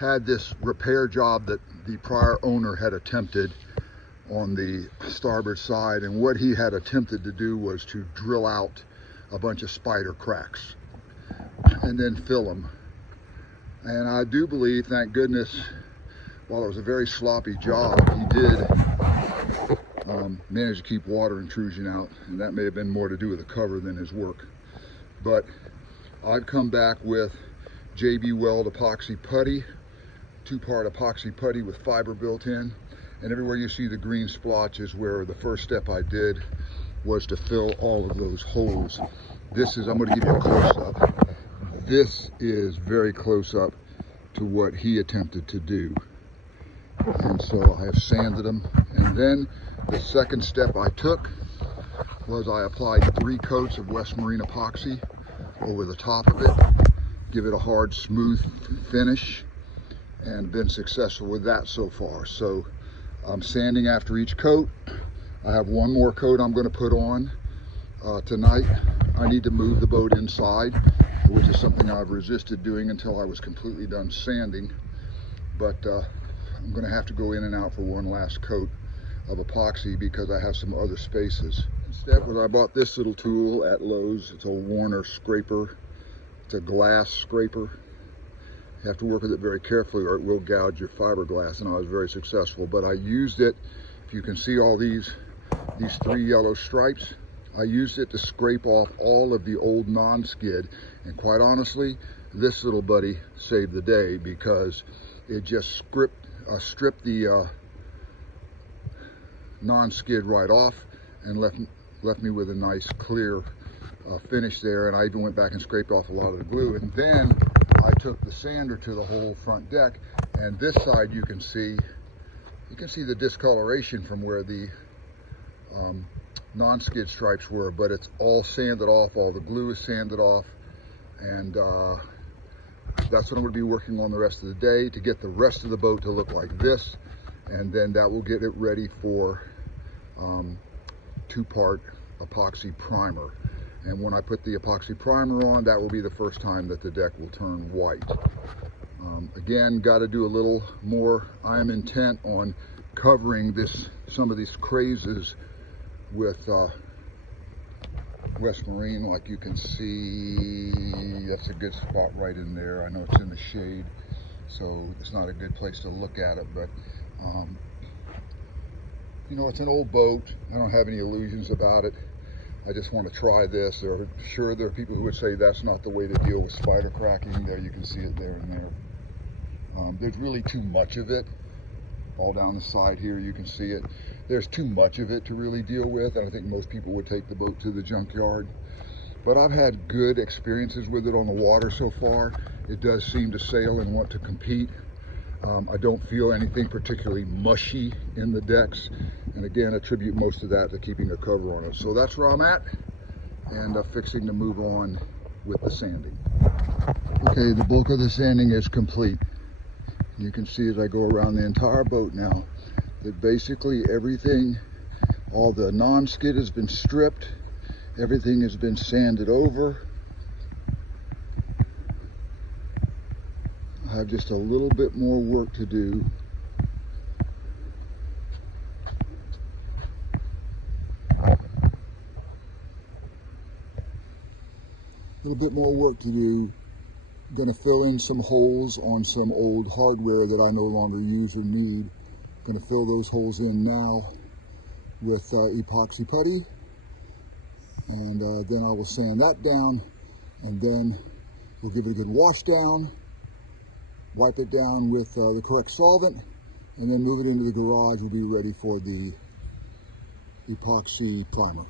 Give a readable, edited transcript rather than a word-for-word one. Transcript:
had this repair job that the prior owner had attempted on the starboard side, and what he had attempted to do was to drill out a bunch of spider cracks and then fill them. And I do believe, thank goodness, while it was a very sloppy job, he did manage to keep water intrusion out, and that may have been more to do with the cover than his work. But I've come back with JB Weld epoxy putty, 2-part epoxy putty with fiber built in, and everywhere you see the green splotch is where the first step I did was to fill all of those holes. This is, I'm going to give you a close-up. This is very close up to what he attempted to do. And so I have sanded them, and then the second step I took was I applied 3 coats of West Marine epoxy over the top of it, give it a hard, smooth finish, and been successful with that so far. So I'm sanding after each coat. I have 1 more coat I'm going to put on tonight. I need to move the boat inside, which is something I've resisted doing until I was completely done sanding. But I'm going to have to go in and out for 1 last coat of epoxy because I have some other spaces. Step was I bought this little tool at Lowe's. It's a Warner scraper. It's a glass scraper. You have to work with it very carefully or it will gouge your fiberglass, and I was very successful. But I used it, if you can see all these 3 yellow stripes, I used it to scrape off all of the old non-skid, and quite honestly, this little buddy saved the day because it just stripped the non-skid right off and left me with a nice clear finish there. And I even went back and scraped off a lot of the glue, and then I took the sander to the whole front deck, and this side you can see the discoloration from where the non-skid stripes were, but it's all sanded off, all the glue is sanded off, and that's what I'm going to be working on the rest of the day to get the rest of the boat to look like this, and then that will get it ready for 2-part epoxy primer. And when I put the epoxy primer on, that will be the first time that the deck will turn white. Again, got to do a little more. I am intent on covering some of these crazes with West Marine. Like you can see, that's a good spot right in there. I know it's in the shade, so it's not a good place to look at it, but you know, it's an old boat. I don't have any illusions about it. I just want to try this. There are people who would say that's not the way to deal with spider cracking. There you can see it there and there. There's really too much of it. All down the side here you can see it. There's too much of it to really deal with, and I think most people would take the boat to the junkyard. But I've had good experiences with it on the water so far. It does seem to sail and want to compete. I don't feel anything particularly mushy in the decks, and again, attribute most of that to keeping a cover on it. So that's where I'm at, and fixing to move on with the sanding. Okay, the bulk of the sanding is complete. You can see as I go around the entire boat now that basically everything, all the non-skid has been stripped, everything has been sanded over. I have just a little bit more work to do. Going to fill in some holes on some old hardware that I no longer use or need. Going to fill those holes in now with epoxy putty, and then I will sand that down, and then we'll give it a good wash down, wipe it down with the correct solvent, and then move it into the garage. We'll be ready for the epoxy primer.